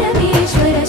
परमेश्वर